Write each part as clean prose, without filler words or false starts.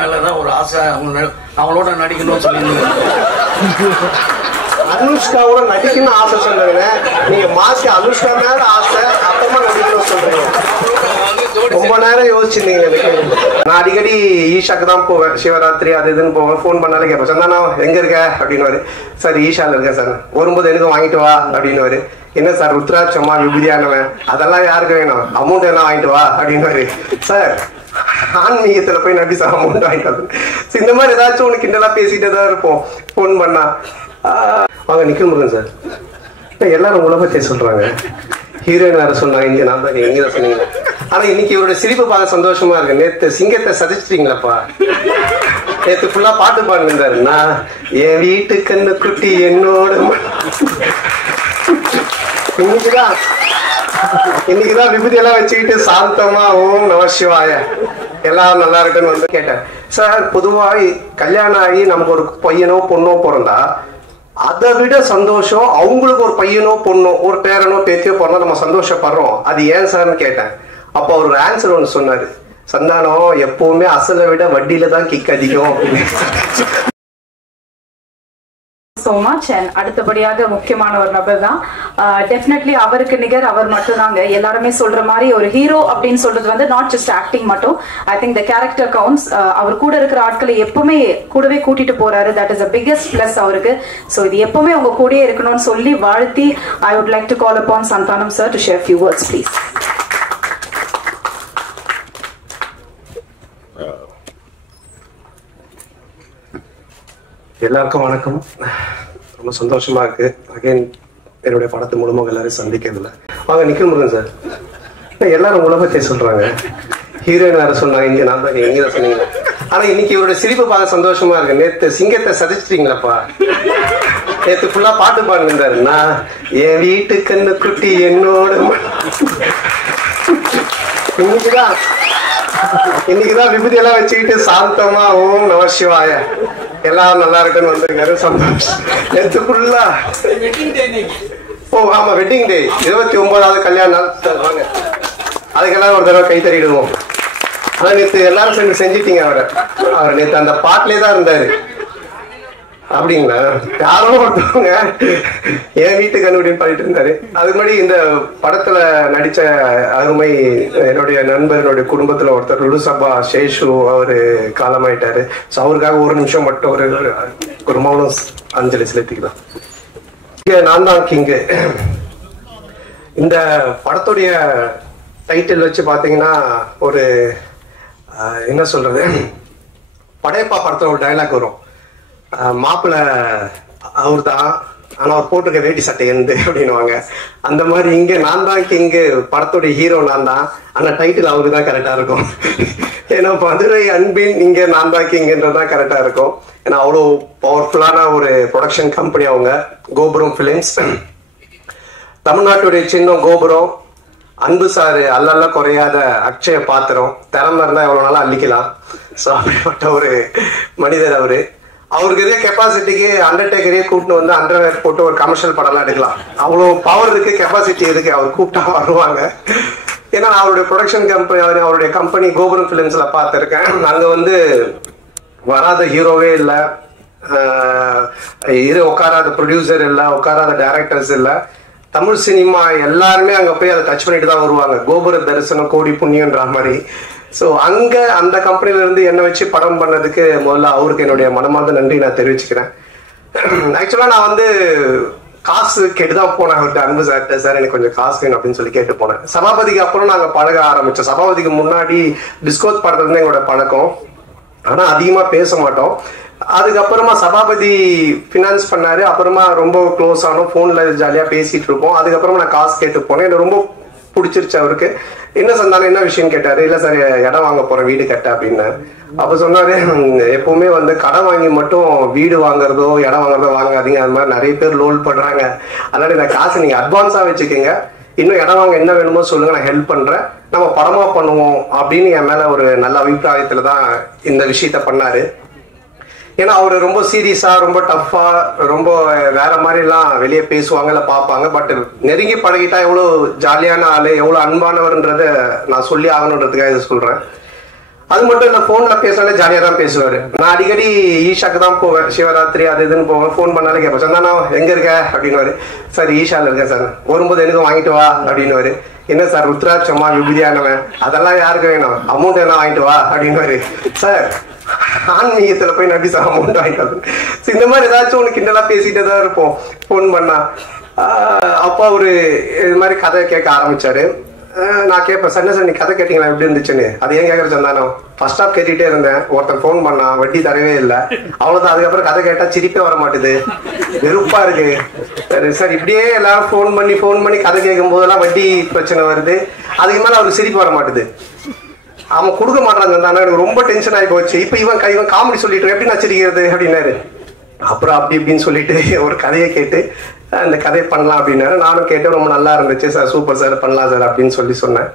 மேலதான் ஒரு ஆசை, அவங்களோட நடிக்கணும்னு சொல்லியிருந்தேன். அனுஷ்காவோட நடிக்கணும்னு ஆசை சொன்னாங்க. நீங்க மாஸ்க் அனுஷ்கா மேல ஆசை, அப்புறமா நடிக்கணும்னு சொல்றீங்க. ரொம்ப நேரம் யோசிச்சிருந்தீங்க. எனக்கு நான் அடிக்கடி ஈஷாக்கு தான் போவேன், சிவராத்திரி அது இதுன்னு போவேன். ஃபோன் பண்ணாலே கேட்பேன், சந்தானா எங்க இருக்க அப்படின்னு. சார் ஈஷால இருக்கேன் சார். வரும்போது எனக்கு வாங்கிட்டு வா அப்படின்னு. என்ன சார் ருத்ராட்சமா விபூதியானவன், அதெல்லாம் யாருக்கு வேணும், அமௌண்ட் எல்லாம் வாங்கிட்டு வா அப்படின்னு. சார் ஆன்மீகத்துல போய் நம்பி சார் அமௌண்ட் வாங்கிட்டு. இந்த மாதிரி ஏதாச்சும் ஒண்ணு கிண்டலா பேசிட்டே தான் இருப்போம் ஃபோன் பண்ணா. வாங்க நிக்கில் முருகன் சார். எல்லாரும் உலகத்தை சொல்றாங்க, ஹீரோயின் வேற சொன்னாங்க, இங்க நான் தான் எங்க தான் சொன்னீங்க. ஆனா இன்னைக்கு இவரோட சிரிப்பு பார்க்க சந்தோஷமா இருக்கு. நேத்து சிங்கத்தை சதிச்சிட்டீங்களாப்பா. நேத்து ஃபுல்லா பாட்டு பாடுந்தாரு. நான் என் வீட்டு கண்ணு குட்டி என்னோட இன்னைக்குதான் விபூதி எல்லாம் வச்சுக்கிட்டு சாந்தமா ஓம் நம சிவாய எல்லாம் நல்லா இருக்குன்னு வந்து கேட்டேன். சார் பொதுவா கல்யாணம் ஆகி நமக்கு ஒரு பையனோ பொண்ணோ பிறந்தா அதை விட சந்தோஷம் அவங்களுக்கு ஒரு பையனோ பொண்ணோ ஒரு பேரனோ பேத்தியோ பிறந்தா நம்ம சந்தோஷப்படுறோம். அது ஏன் சார்னு கேட்டேன். அப்போ அவர் ஆன்சர் ஒன்று சொன்னாரு, சந்தானம் எப்பவுமே அசலை விட வட்டியில தான் கிக் அதிகம். so much. And அடுத்தபடியாக முக்கியமான ஒரு நபர் தான். டெஃபினெட்லி அவருக்கு நிகர் அவர் மட்டும் தாங்க. எல்லாருமே சொல்ற மாதிரி ஒரு ஹீரோ அப்படின்னு சொல்றது வந்து நாட் ஜஸ்ட் ஆக்டிங் மட்டும். I think the character counts. அவர் கூட இருக்கிற ஆட்களை எப்பவுமே கூடவே கூட்டிட்டு போறாரு. That is the biggest plus அவருக்கு. ஸோ இது எப்பவுமே உங்க கூடயே இருக்கணும்னு சொல்லி வாழ்த்தி I would like to call அப்பான் Santhanam sir to share few words please. எல்லாருக்கும் வணக்கம். ரொம்ப சந்தோஷமா இருக்கு அகைன் என்னுடைய படத்து மூலமாக எல்லாரையும் சந்திக்கிறதுல. வாங்க நிக்கில் முருகன் சார். எல்லாரும் உலகத்தை சொல்றாங்க, ஹீரோயின் வேற சொன்னாங்க, இங்க நான் தான் எங்க தான் சொன்னீங்க. ஆனா இன்னைக்கு இவரோட சிரிப்பு பார்க்க சந்தோஷமா இருக்கு. நேத்து சிங்கத்தை சதிச்சிட்டீங்களாப்பா. நேத்து ஃபுல்லா பாட்டு பாடுந்தாரு. நான் என் வீட்டு கண்ணு குட்டி என்னோட இன்னைக்குதான் விபூதி எல்லாம் வச்சுக்கிட்டு சாந்தமா ஓம் நம சிவாய எல்லாம் நல்லா இருக்குன்னு வந்திருக்காரு. சந்தோஷம். நேத்துக்குள்ளா ஓ ஆமா வெட்டிங் டே, 29வது கல்யாண நாள். வாங்க அதுக்கெல்லாம் ஒரு தடவை கை தறிடுவோம். ஆனா நேத்து எல்லாரும் சேர்ந்து செஞ்சிட்டீங்க. அவர் நேத்து அந்த பாட்டிலே தான் இருந்தாரு. அப்படிங்களா? யாரோ ஒருத்தவங்க என் வீட்டு கண்ணுடின்னு பாடிட்டு இருந்தாரு. அதுக்கு முன்னாடி இந்த படத்துல நடிச்ச அருமை என்னுடைய நண்பர், என்னுடைய குடும்பத்துல ஒருத்தர் லுலுசபா சேஷு, அவரு காலமாயிட்டாரு. ஸோ அவருக்காக ஒரு நிமிஷம் மட்டும் ஒரு மௌனம் அஞ்சலி செலுத்திக்கலாம். நான் தான் கிங்கு. இந்த படத்துடைய டைட்டில் வச்சு பாத்தீங்கன்னா ஒரு என்ன சொல்றது, படையப்பா படத்துல ஒரு டைலாக் வரும், மாப்பிள்ள அவர் தான் ஆனா அவர் போட்டிருக்க வேட்டி சட்டை எந்த அப்படின்னுவாங்க. அந்த மாதிரி இங்க நான் தான் கிங்கு, படத்துடைய ஹீரோ நான் தான், ஆனா டைட்டில் அவருக்கு தான் கரெக்டா இருக்கும். ஏன்னா மதுரை அன்பின் இங்க நான் தான் கிங்ன்றதான் கரெக்டா இருக்கும். ஏன்னா அவ்வளோ பவர்ஃபுல்லான ஒரு ப்ரொடக்ஷன் கம்பெனி அவங்க, கோபுரம் பிலிம்ஸ். தமிழ்நாட்டுடைய சின்னம் கோபுரம். அன்பு சாரு அல்லல்ல குறையாத அக்ஷய பாத்திரம், திறமை இருந்தா எவ்வளவு நாளும் அள்ளிக்கலாம். ஸோ அப்படிப்பட்ட ஒரு மனிதர் அவரு. அவருக்கு இதே கெப்பாசிட்டிக்கு அண்டர்டேக்கரே கூப்பிட்டு வந்து அண்டர்வேர் போட்டு ஒரு கமர்ஷியல் படம்லாம் எடுக்கலாம். அவ்வளோ பவர் இருக்கு, கெப்பாசிட்டி இருக்கு. அவர் கூப்பிட்டா வருவாங்க. ஏன்னா அவருடைய ப்ரொடக்ஷன் கம்பெனி, அவருடைய கம்பெனி கோபுரம் பிலிம்ஸ்ல பார்த்துருக்கேன். அங்க வந்து வராத ஹீரோவே இல்லை, உட்காராத ப்ரொடியூசர் இல்லை, உட்காராத டைரக்டர்ஸ் இல்லை. தமிழ் சினிமா எல்லாருமே அங்க போய் அதை டச் பண்ணிட்டு தான் வருவாங்க. கோபுர தரிசனம் கோடி புண்ணியன்ற மாதிரி. ஸோ அங்க அந்த கம்பெனில இருந்து என்னை வச்சு படம் பண்ணதுக்கு முதல்ல அவருக்கு என்னுடைய மனமார்ந்த நன்றி நான் தெரிவிச்சுக்கிறேன். ஆக்சுவலா நான் வந்து காசு கேட்டுதான் போனேன் அவர்கிட்ட. அன்பு சார்ட்ட, சார் எனக்கு கொஞ்சம் காசு வேணும் அப்படின்னு சொல்லி கேட்டு போனேன். சபாபதிக்கு அப்புறம் நாங்க பழக ஆரம்பிச்சோம். சபாபதிக்கு முன்னாடி டிஸ்கோத் படத்துல இருந்து எங்களோட பழக்கம், ஆனா அதிகமா பேச மாட்டோம். அதுக்கப்புறமா சபாபதி பினான்ஸ் பண்ணாரு. அப்புறமா ரொம்ப க்ளோஸ் ஆனோம், போன்ல ஜாலியா பேசிட்டு இருப்போம். அதுக்கப்புறமா நான் காசு கேட்டு போனேன். எனக்கு ரொம்ப பிடிச்சிருச்சு அவருக்கு. என்ன சந்தானம் என்ன விஷயம் கேட்டாரு. இல்ல சார் இடம் வாங்க போறேன், வீடு கட்ட அப்படின்னு. அப்ப சொன்னாரு, எப்பவுமே வந்து கடன் வாங்கி மட்டும் வீடு வாங்குறதோ இடம் வாங்குறதோ வாங்காதீங்க, அது மாதிரி நிறைய பேர் லோன் பண்றாங்க. அதனால இந்த காசு நீங்க அட்வான்ஸா வச்சுக்கோங்க, இன்னும் இடம் வாங்க என்ன வேணுமோ சொல்லுங்க, நான் ஹெல்ப் பண்றேன், நம்ம படமா பண்ணுவோம் அப்படின்னு என் மேல ஒரு நல்ல அபிப்பிராயத்துல தான் இந்த விஷயத்த பண்ணாரு. ஏன்னா அவரு ரொம்ப சீரியஸா, ரொம்ப டஃபா, ரொம்ப வேற மாதிரி எல்லாம் வெளியே பேசுவாங்க, இல்ல பாப்பாங்க. பட் நெருங்கி பழகிட்டா எவ்வளவு ஜாலியான ஆளு, எவ்வளவு அன்பானவர்ன்றத நான் சொல்லி ஆகணுன்றதுக்காக இதை சொல்றேன். அது மட்டும் இல்லை, ஃபோனில் பேசினாலே ஜாலியாக தான் பேசுவார். நான் அடிக்கடி ஈஷாக்கு தான் போவேன், சிவராத்திரி அது இதுன்னு போவேன். ஃபோன் பண்ணாலே கேட்பேன், சந்தானா எங்கே இருக்க அப்படின்னுவாரு. சார் ஈஷாவில் இருக்கேன் சார், வரும்போது எனக்கு வாங்கிட்டு வா அப்படின்னுவாரு. என்ன சார் ருத்ராட்சமா விபூதியானவன், அதெல்லாம் யாருக்கு வேணும், அமௌண்ட் என்ன வாங்கிட்டு வா அப்படின்னுவாரு. சார் ஆன்மீகத்துல போய் நம்பி சார் அமௌண்ட் வாங்கிட்டு, இந்த மாதிரி ஏதாச்சும் ஒன்று கிண்டலா பேசிட்டே தான் இருப்போம் ஃபோன் பண்ணா. அப்பா ஒரு இது மாதிரி கதை கேட்க ஆரம்பிச்சாரு. நான் கேட்பேன், சார் என்ன சார் நீ கதை கேட்டீங்களா எப்படி இருந்துச்சுன்னு. அது ஏன் கேட்கற சந்தானம், ஃபர்ஸ்ட் ஆஃப் கேட்டுட்டே இருந்தேன், ஒருத்தன் ஃபோன் பண்ணான், வட்டி தரவே இல்லை, அவ்வளவுதான். அதுக்கப்புறம் கதை கேட்டா சிரிப்பே வர மாட்டுது, வெறுப்பா இருக்கு. சரி சார், இப்படியே எல்லாரும் ஃபோன் பண்ணி கதை கேட்கும் போதெல்லாம் வட்டி பிரச்சனை வருது, அதுக்கு மேல அவருக்கு சிரிப்பு வர மாட்டுது. அவன் கொடுக்க மாட்டான் சந்தானம், எனக்கு ரொம்ப டென்ஷன் ஆகி போச்சு. இப்ப இவன் காமெடி சொல்லிட்டு எப்படி நான் சிரிக்கிறது அப்படின்னாரு. அப்புறம் அப்படி இப்படின்னு சொல்லிட்டு ஒரு கதையை கேட்டு அந்த கதையை பண்ணலாம் அப்படின்னாரு. நானும் கேட்டேன், ரொம்ப நல்லா இருந்துச்சு சார், சூப்பர் சார், பண்ணலாம் சார் அப்படின்னு சொன்னேன்.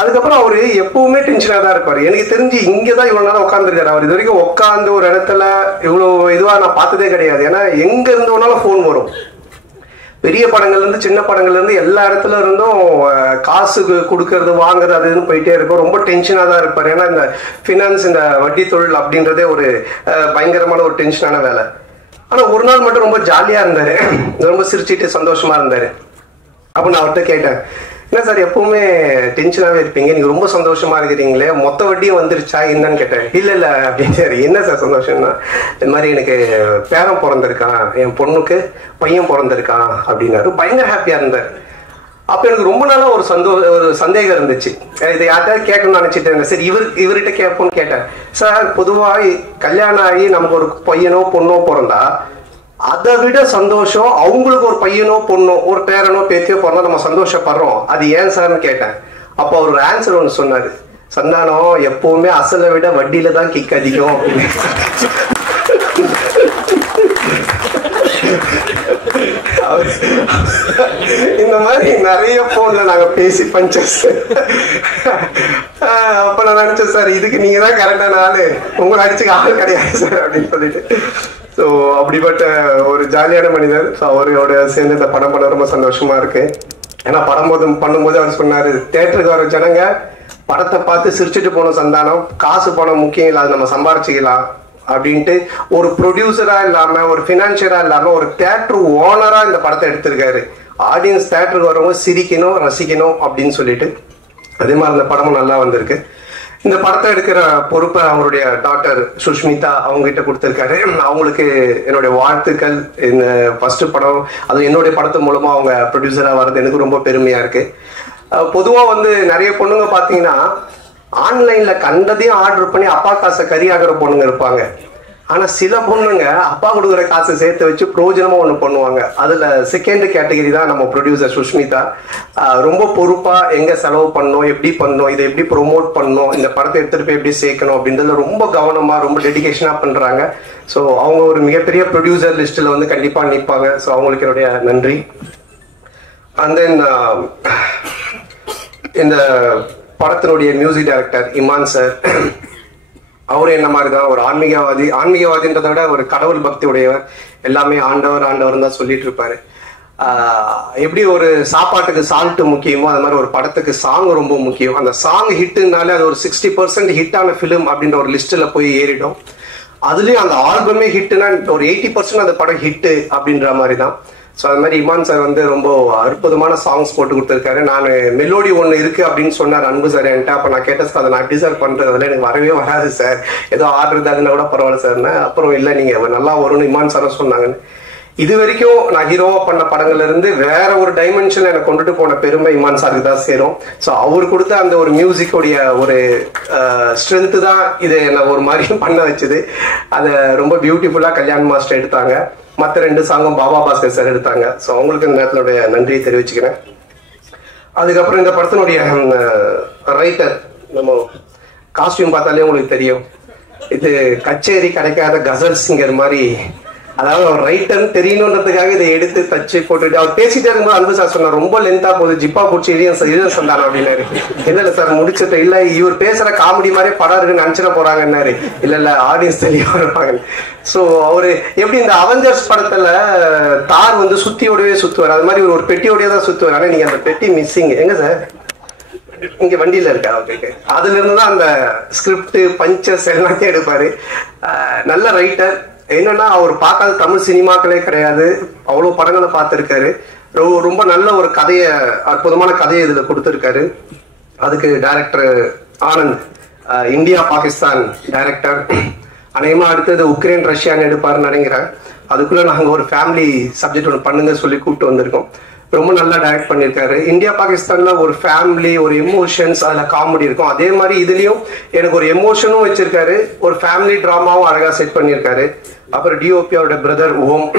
அதுக்கப்புறம் அவரு எப்பவுமே டென்ஷனா தான் இருப்பாரு. எனக்கு தெரிஞ்சு இங்கதான் இவ்வளவு நாள் உட்காந்துருக்காரு. அவர் இது வரைக்கும் உட்காந்து ஒரு இடத்துல இவ்வளவு இதுவா நான் பார்த்ததே கிடையாது. ஏன்னா எங்க இருந்தோம்னாலும் ஃபோன் வரும். பெரிய படங்கள்ல இருந்து சின்ன படங்கள்ல இருந்து எல்லா இடத்துல இருந்தும் காசுக்கு கொடுக்கறது வாங்குறது அதுன்னு போயிட்டே இருக்கும். ரொம்ப டென்ஷனா தான் இருப்பாரு. ஏன்னா இந்த பினான்ஸ், இந்த வட்டி தொழில் அப்படின்றதே ஒரு பயங்கரமான ஒரு டென்ஷனான வேலை. ஆனா ஒரு நாள் மட்டும் ரொம்ப ஜாலியா இருந்தாரு, ரொம்ப சிரிச்சுட்டு சந்தோஷமா இருந்தாரு. அப்ப நான் அவர்கிட்ட கேட்டேன், என்ன சார் எப்பவுமே டென்ஷனாவே இருப்பீங்க, நீங்க ரொம்ப சந்தோஷமா இருக்கிறீங்களே, மொத்த வட்டியும் வந்துருச்சா என்னன்னு கேட்டேன். இல்ல அப்படின்னு. என்ன சார் சந்தோஷம்னா, இந்த மாதிரி எனக்கு பேரன் பிறந்திருக்கான், என் பொண்ணுக்கு பையன் பிறந்திருக்கான் அப்படின்னாரு. பயங்கர ஹாப்பியா இருந்தாரு. அப்ப எனக்கு ரொம்ப நாளா ஒரு சந்தேகம் இருந்துச்சு. இதை யார்ட்டாவது கேட்கணும்னு நினைச்சிட்டு இருந்தேன். சரி இவர்கிட்ட கேட்போம்னு கேட்டேன். சார் பொதுவா கல்யாணம் ஆகி நமக்கு ஒரு பையனோ பொண்ணோ பிறந்தா அதை விட சந்தோஷம் அவங்களுக்கு ஒரு பையனோ பொண்ணோ ஒரு பேரனோ பேத்தியோ பிறந்தா நம்ம சந்தோஷப்படுறோம், அது ஏன் சார்னு கேட்டேன். அப்ப அவர் ஒரு ஆன்சர் ஒன்று சொன்னாரு, சந்தானம் எப்பவுமே அசலை விட வட்டியில தான் கிக் அதிகம் அப்படின்னு. இந்த மாதிரி நிறைய போன்ல நாங்க பேசி பஞ்சஸ். அப்ப நான் நினைச்சேன், சார் இதுக்கு நீங்க தான் கரெக்டான ஆளு, உங்களை அடிச்சுக்க ஆள் கிடையாது சார் அப்படின்னு சொல்லிட்டு. ஸோ அப்படிப்பட்ட ஒரு ஜாலியான மனிதர். ஸோ அவரோட சேர்ந்து இந்த படம் பண்ண ரொம்ப சந்தோஷமா இருக்கு. ஏன்னா பண்ணும்போது அவர் சொன்னாரு, தியேட்டருக்கு வர ஜனங்க படத்தை பார்த்து சிரிச்சுட்டு போன சந்தானம், காசு பணம் முக்கியம் இல்லை, அது நம்ம சம்பாரிச்சுக்கலாம் அப்படின்ட்டு ஒரு ப்ரொடியூசரா இல்லாம ஒரு பினான்சியரா இல்லாம ஒரு தியேட்டர் ஓனரா இந்த படத்தை எடுத்திருக்காரு. ஆடியன்ஸ் தியேட்டருக்கு வரவங்க சிரிக்கணும் ரசிக்கணும் அப்படின்னு சொல்லிட்டு. அதே மாதிரி இந்த படமும் நல்லா வந்திருக்கு. இந்த படத்தை எடுக்கிற பொறுப்பை அவருடைய டாக்டர் சுஷ்மிதா அவங்க கிட்ட கொடுத்திருக்காரு. அவங்களுக்கு என்னுடைய வாழ்த்துக்கள். இந்த ஃபர்ஸ்ட் படம், அது என்னுடைய படத்து மூலமா அவங்க ப்ரொடியூசரா வர்றது எனக்கு ரொம்ப பெருமையா இருக்கு. பொதுவா நிறைய பொண்ணுங்க பாத்தீங்கன்னா ஆன்லைன்ல கண்டதையும் ஆர்டர் பண்ணி அப்பா காசை கறி ஆகிற பொண்ணுங்க இருப்பாங்க. ஆனா சில பொண்ணுங்க அப்பா கொடுக்குற காசை சேர்த்து வச்சு பிரயோஜனமா ஒண்ணு பண்ணுவாங்க. அதுல செகண்ட் கேட்டகரி தான் நம்ம ப்ரொடியூசர் சுஷ்மிதா. ரொம்ப பொறுப்பா எங்க செலவு பண்ணணும், எப்படி பண்ணணும், இதை எப்படி ப்ரொமோட் பண்ணணும், இந்த படத்தை எடுத்துட்டு போய் எப்படி சேர்க்கணும் அப்படின்றதுல ரொம்ப கவனமா ரொம்ப டெடிகேஷனா பண்றாங்க. ஸோ அவங்க ஒரு மிகப்பெரிய ப்ரொடியூசர் லிஸ்ட்ல கண்டிப்பா நிற்பாங்க. ஸோ அவங்களுக்கு என்னுடைய நன்றி. அண்ட் தென் இந்த படத்தினுடைய மியூசிக் டைரக்டர் இமான் சார், அவரு என்ன மாதிரிதான் ஒரு ஆன்மீகவாதின்றதை விட ஒரு கடவுள் பக்தி உடையவர். எல்லாமே ஆண்டவர் தான் சொல்லிட்டு இருப்பாரு. எப்படி ஒரு சாப்பாட்டுக்கு சால்ட் முக்கியமோ அது மாதிரி ஒரு படத்துக்கு சாங் ரொம்ப முக்கியம். அந்த சாங் ஹிட்டுனாலே அது ஒரு 60% ஹிட்டான ஃபிலிம் அப்படின்ற ஒரு லிஸ்ட்ல போய் ஏறிடும். அதுலயும் அந்த ஆல்பமே ஹிட்னா ஒரு 80% அந்த படம் ஹிட்டு அப்படின்ற மாதிரி தான். ஸோ அது மாதிரி இமான் சார் ரொம்ப அற்புதமான சாங்ஸ் போட்டு கொடுத்துருக்காரு. நான் மெலோடி ஒன்று இருக்கு அப்படின்னு சொன்னார் அன்பு சார் என்கிட்ட. அப்போ நான் கேட்டேன், சார் அதை நான் எப்படி சார் பண்றது, அதெல்லாம் எனக்கு வரவே வராது சார், ஏதோ ஆர்டர் இருந்தாங்கன்னா கூட பரவாயில்ல சார்னா. அப்புறம் இல்லை நீங்க நல்லா வரும்னு இமான் சாரும் சொன்னாங்கன்னு. இது வரைக்கும் நான் ஹீரோவா பண்ண படங்கள்ல இருந்து வேற ஒரு டைமென்ஷன் எனக்கு கொண்டுட்டு போன பெருமை இமான் சாருக்கு தான் சேரும். ஸோ அவர் கொடுத்த அந்த ஒரு மியூசிக்கோடைய ஒரு ஸ்ட்ரென்த்து தான் இதை என்ன ஒரு மாதிரி பண்ண வச்சுது. அதை ரொம்ப பியூட்டிஃபுல்லா கல்யாண் மாஸ்டர் எடுத்தாங்க. மற்ற 2 சாங்கும் பாபா பாஸ்கர் சார் எடுத்தாங்க. ஸோ அவங்களுக்கு இந்த நேரத்தினுடைய நன்றியை தெரிவிச்சுக்கிறேன். அதுக்கப்புறம் இந்த படத்தினுடைய ரைட்டர், நம்ம காஸ்டியூம் பார்த்தாலே உங்களுக்கு தெரியும், இது கச்சேரி கிடைக்காத கசல் சிங்கர் மாதிரி. அதாவது ஒரு ரைட்டர்னு தெரியணுன்றதுக்காக இதை எடுத்து தச்சு போட்டுட்டு அவர் பேசிட்டே இருக்கும்போது அன்பு சார் சொன்னார், ரொம்ப லென்த்தா போகுது, ஜிப்பா பிடிச்சி இழியன் சந்தானம் அப்படின்னாரு. இல்ல சார் முடிச்சுட்டு, இல்ல இவர் பேசுற காமெடி மாதிரி படம் இருக்குன்னு நினைச்சிட போறாங்கன்னாரு. இல்ல ஆடியன்ஸ் தெளிவா இருப்பாங்க. சோ அவரு எப்படி இந்த அவெஞ்சர்ஸ் படத்துல தார் சுத்தியோடவே சுத்துவார், அது மாதிரி ஒரு பெட்டியோடய தான் சுத்துவார். ஆனா நீங்க அந்த பெட்டி மிஸ்ஸிங் எங்க சார் இங்க வண்டியில இருக்கா? ஓகே. அதுல இருந்து தான் அந்த ஸ்கிரிப்ட் பஞ்சஸ் எல்லாத்தையும் எடுப்பாரு. நல்ல ரைட்டர். என்னன்னா அவர் பார்க்காத தமிழ் சினிமாக்களே கிடையாது, அவ்வளவு படங்களை பார்த்திருக்காரு. ரொம்ப நல்ல ஒரு கதையை, அற்புதமான கதையை இதுல கொடுத்திருக்காரு. அதுக்கு director Anand, India Pakistan director. அநேகமா அடுத்தது உக்ரைன் ரஷ்யான்னு எடுப்பாருன்னு நினைக்கிறேன். அதுக்குள்ள நாங்க ஒரு ஃபேமிலி சப்ஜெக்ட் ஒன்று பண்ணுங்க சொல்லி கூப்பிட்டு வந்திருக்கோம். ரொம்ப நல்லா டைரக்ட் பண்ணியிருக்காரு. இந்தியா பாகிஸ்தான்ல ஒரு ஃபேமிலி, ஒரு எமோஷன்ஸ், அதுல காமெடி இருக்கும். அதே மாதிரி இதுலயும் எனக்கு ஒரு எமோஷனும் வச்சிருக்காரு, ஒரு ஃபேமிலி டிராமாவும் அழகா செட் பண்ணியிருக்காரு. அப்புறம் டிஓபியோட பிரதர் ஓம்,